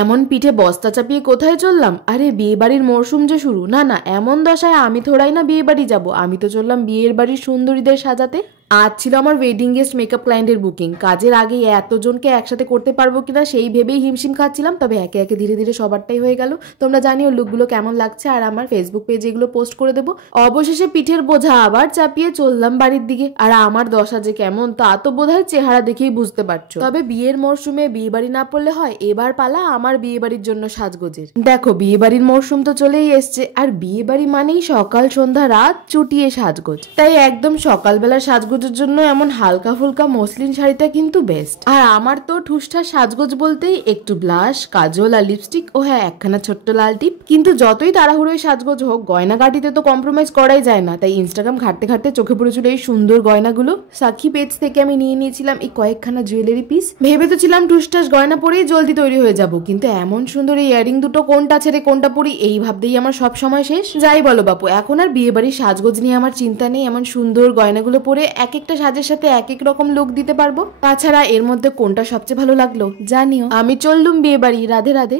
এমন পিঠে বস্তা চাপিয়ে কোথায় চললাম? আরে বিয়ে বাড়ির মরশুম যে শুরু। না না, এমন দশায় আমি থোড়াই না বিয়ে বাড়ি যাবো, আমি তো চললাম বিয়ের বাড়ির সুন্দরীদের সাজাতে। আজ ছিল আমার ওয়েডিং গেস্ট মেকআপ ক্লায়েন্টের বুকিং। কাজের আগে এতজনকে একসাথে করতে পারবো কিনা সেই ভেবেই হিমশিম খাচ্ছিলাম, তবে একে একে ধীরে ধীরে সবারটাই হয়ে গেল। তোমরা জানিও লুকগুলো কেমন লাগছে, আর আমার ফেসবুক পেজে এগুলো পোস্ট করে দেবো। অবশেষে পিঠের বোঝা আবার চাপিয়ে চললাম বাড়ির দিকে। আর আমার দশা যে কেমন তা তো বোধহয় চেহারা দেখেই বুঝতে পারছো। তবে বিয়ের মরশুমে বিয়ে বাড়ি না পড়লে হয়, এবার পালা আমার বিয়ে বাড়ির জন্য সাজগোজের। দেখো বিয়ে বাড়ির মরশুম তো চলেই এসছে, আর বিয়ে বাড়ি মানেই সকাল সন্ধ্যা রাত চুটিয়ে সাজগোজ। তাই একদম সকালবেলা সাজগোজের জন্য এমন হালকা ফুলকা মসলিন শাড়িটা কিন্তু বেস্ট। আর আমার তো ঠুসঠা সাজগোজ বলতেই একটু ব্লাশ, কাজল আর লিপস্টিক, ও হ্যাঁ একখানা ছোট্ট লাল টিপ। কিন্তু যতই তাড়াহুড়োয় সাজগোজ হোক, গয়নাগাটিতে তো কম্প্রোমাইজ করাই যায় না। তাই ইনস্টাগ্রাম ঘাটতে ঘাটতে চোখে পড়েছিল এই সুন্দর গয়নাগুলো। সাক্ষী পেজ থেকে আমি নিয়ে নিয়েছিলাম এই কয়েকখানা জুয়েলারি পিস। ভেবে তো ছিলাম টুসটাস গয়না পরেই জলদি তৈরি হয়ে যাব, কিন্তু এমন সুন্দর এই ইয়ারিং দুটো কোনটা ছেড়ে কোনটা পরি এই ভাবতেই আমার সব সময় শেষ। যাই বলো বাপু, এখন আর বিয়ে বাড়ির সাজগোজ নিয়ে আমার চিন্তা নেই। এমন সুন্দর গয়নাগুলো পরে এক একটা সাজের সাথে এক এক রকম লুক দিতে পারবো। তাছাড়া এর মধ্যে কোনটা সবচেয়ে ভালো লাগলো জানিও। আমি চললুম বিয়ে বাড়ি। রাধে রাধে।